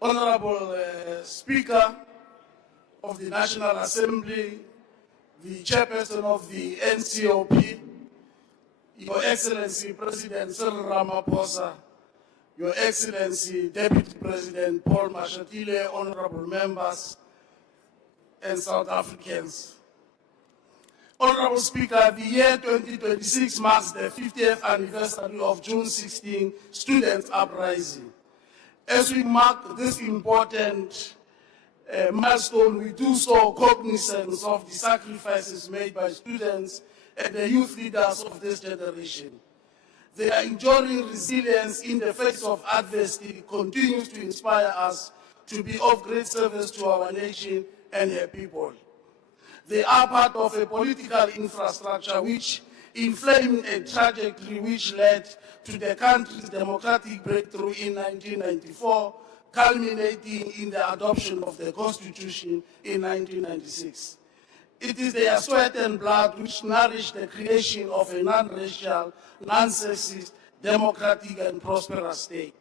Honorable Speaker of the National Assembly, the Chairperson of the NCOP, Your Excellency President Cyril Ramaphosa, Your Excellency Deputy President Paul Mashatile, honorable members, and South Africans. Honorable Speaker, the year 2026 marks the 50th anniversary of June 16 Students' Uprising. As we mark this important milestone, we do so cognizant of the sacrifices made by students and the youth leaders of this generation. Their enduring resilience in the face of adversity continues to inspire us to be of great service to our nation and her people. They are part of a political infrastructure which inflamed a trajectory which led to the country's democratic breakthrough in 1994, culminating in the adoption of the Constitution in 1996. It is their sweat and blood which nourished the creation of a non-racial, non-sexist, democratic and prosperous state.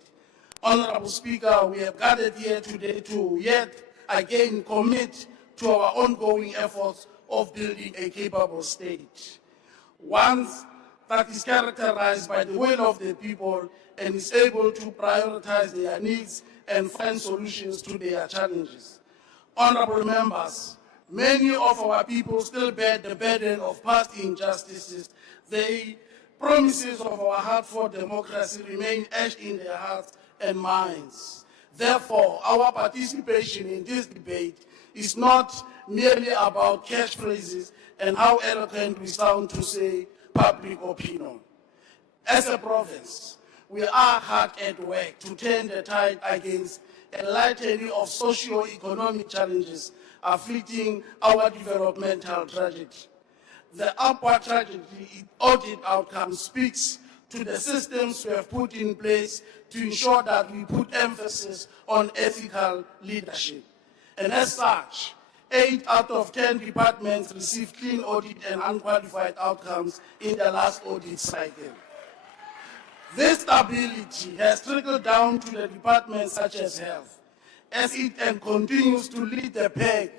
Honorable Speaker, we have gathered here today to yet again commit to our ongoing efforts of building a capable state, one that is characterized by the will of the people and is able to prioritize their needs and find solutions to their challenges. Honorable members, many of our people still bear the burden of past injustices. The promises of our hard-fought democracy remain etched in their hearts and minds. Therefore, our participation in this debate is not merely about catchphrases and how eloquent we sound to say public opinion. As a province, we are hard at work to turn the tide against a lightening of socio-economic challenges afflicting our developmental trajectory. The upward trajectory in audit outcome speaks to the systems we have put in place to ensure that we put emphasis on ethical leadership. And as such, 8 out of 10 departments received clean audit and unqualified outcomes in the last audit cycle. This stability has trickled down to the departments such as health, as it continues to lead the pack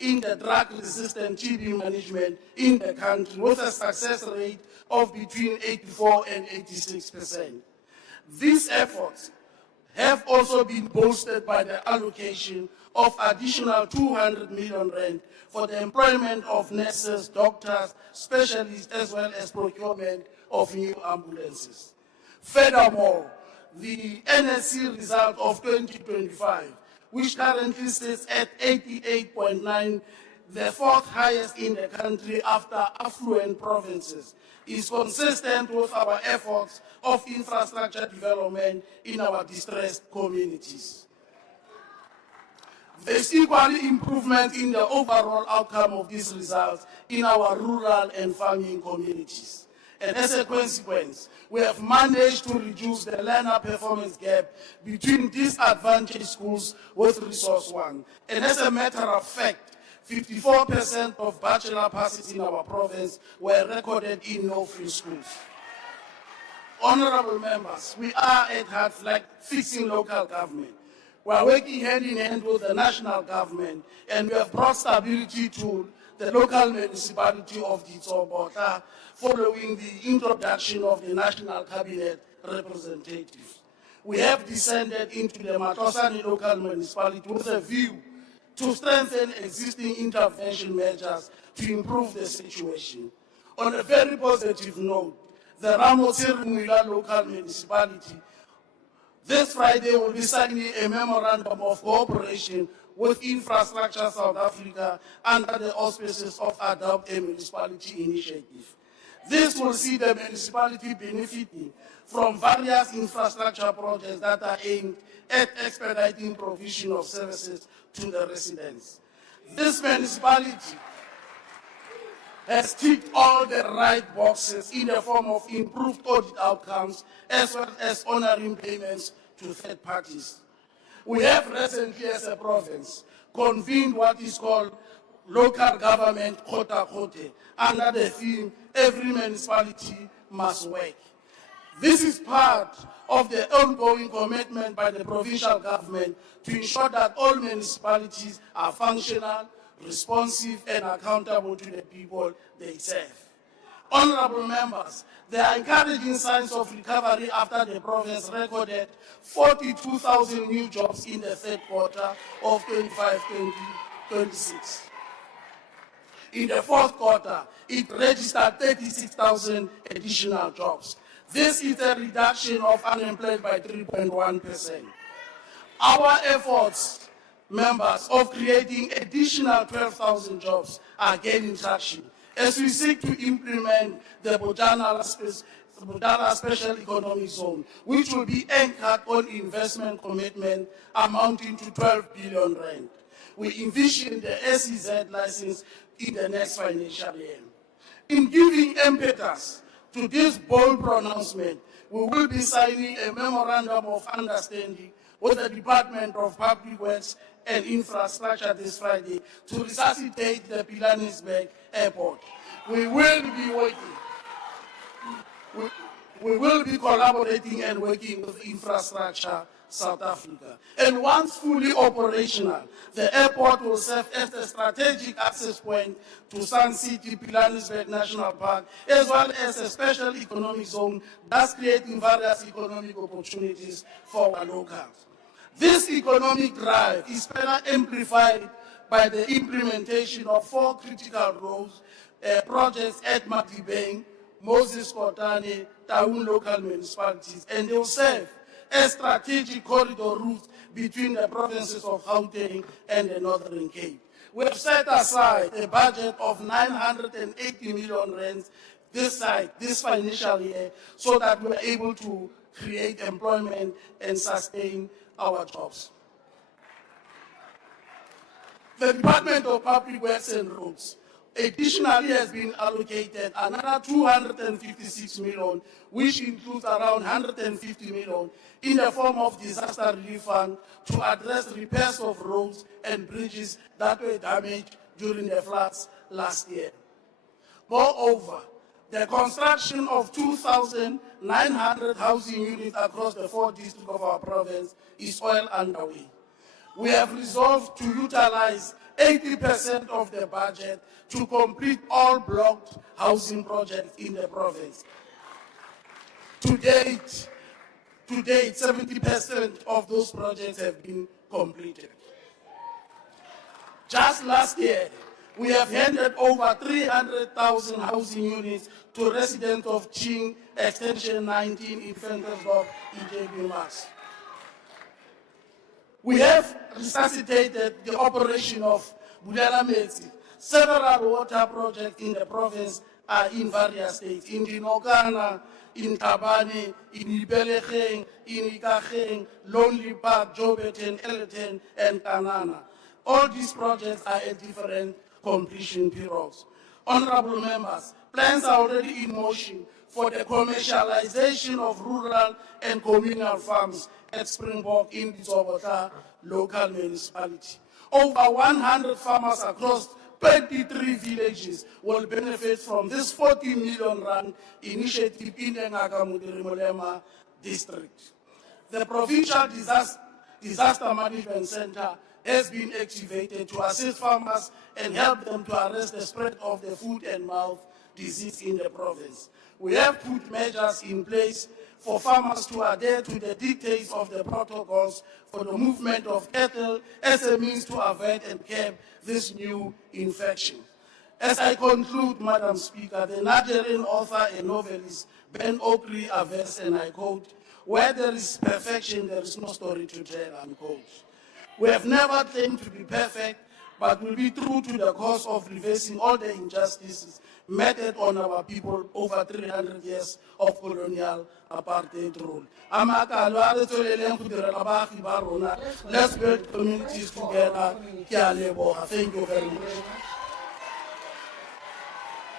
in the drug-resistant TB management in the country with a success rate of between 84 and 86%. These efforts have also been bolstered by the allocation of additional 200 million rand for the employment of nurses, doctors, specialists, as well as procurement of new ambulances. Furthermore, the NSC result of 2025, which currently sits at 88.9, the fourth highest in the country after affluent provinces, is consistent with our efforts of infrastructure development in our distressed communities. There is equally improvement in the overall outcome of these results in our rural and farming communities. And as a consequence, we have managed to reduce the learner performance gap between disadvantaged schools with Resource 1. And as a matter of fact, 54% of bachelor passes in our province were recorded in no-fee schools. Honorable members, we are at heart like fixing local government. We are working hand in hand with the national government, and we have brought stability to the local municipality of Ditsobota following the introduction of the National Cabinet representatives. We have descended into the Matosani local municipality with a view to strengthen existing intervention measures to improve the situation. On a very positive note, the Ramaphosa local municipality this Friday will be signing a memorandum of cooperation with Infrastructure South Africa under the auspices of Adopt a Municipality initiative. This will see the municipality benefiting from various infrastructure projects that are aimed at expediting provision of services to the residents. This municipality has ticked all the right boxes in the form of improved audit outcomes as well as honoring payments to third parties. We have recently, as a province, convened what is called local government Kota Kote under the theme, every municipality must work. This is part of the ongoing commitment by the provincial government to ensure that all municipalities are functional, responsive, and accountable to the people they serve. Honorable members, there are encouraging signs of recovery after the province recorded 42,000 new jobs in the third quarter of 25-26. In the fourth quarter, it registered 36,000 additional jobs. This is a reduction of unemployment by 3.1%. Our efforts, members, of creating additional 12,000 jobs are gaining traction as we seek to implement the Bojana Special Economic Zone, which will be anchored on investment commitment amounting to 12 billion rand. We envision the SEZ license in the next financial year. In giving impetus to this bold pronouncement, we will be signing a memorandum of understanding with the Department of Public Works and Infrastructure this Friday to resuscitate the Pilanesberg Airport. We will be collaborating and working with Infrastructure South Africa. And once fully operational, the airport will serve as a strategic access point to Sun City Pilanesberg National Park, as well as a special economic zone, thus creating various economic opportunities for our locals. This economic drive is further amplified by the implementation of 4 critical roads projects at Matibeng, Moses Kotane, Taung local municipalities, and they will serve as strategic corridor routes between the provinces of Gauteng and the Northern Cape. We have set aside a budget of 980 million rands this financial year so that we are able to create employment and sustain our jobs. The Department of Public Works and Roads additionally has been allocated another 256 million, which includes around 150 million in the form of disaster relief fund to address repairs of roads and bridges that were damaged during the floods last year. Moreover, the construction of 2,900 housing units across the 4 districts of our province is well underway. We have resolved to utilize 80% of the budget to complete all blocked housing projects in the province. To date, 70% of those projects have been completed. Just last year, we have handed over 300,000 housing units to residents of Ching Extension 19 in Ventersdorp in JB Maas. We have resuscitated the operation of Bulela Metsi. Several water projects in the province are in various states, in Dinokana, in Tabane, in Ibelecheng, in Ikacheng, Lonely Park, Joburg, Elton, and Kanana. All these projects are at different completion periods. Honorable members, plans are already in motion for the commercialization of rural and communal farms at Springbok in the Zobota local municipality. Over 100 farmers across 23 villages will benefit from this 40 million rand initiative in the Ngaka district. The Provincial Disaster Management Center has been activated to assist farmers and help them to arrest the spread of the foot and mouth disease in the province. We have put measures in place for farmers to adhere to the dictates of the protocols for the movement of cattle as a means to avoid and curb this new infection. As I conclude, Madam Speaker, the Nigerian author and novelist Ben Okri averts, and I quote, "Where there is perfection, there is no story to tell," unquote. We have never claimed to be perfect, but will be true to the cause of reversing all the injustices meted on our people over 300 years of colonial apartheid rule. Let's build communities together. Thank you very much.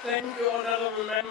Thank you, Honorable Member.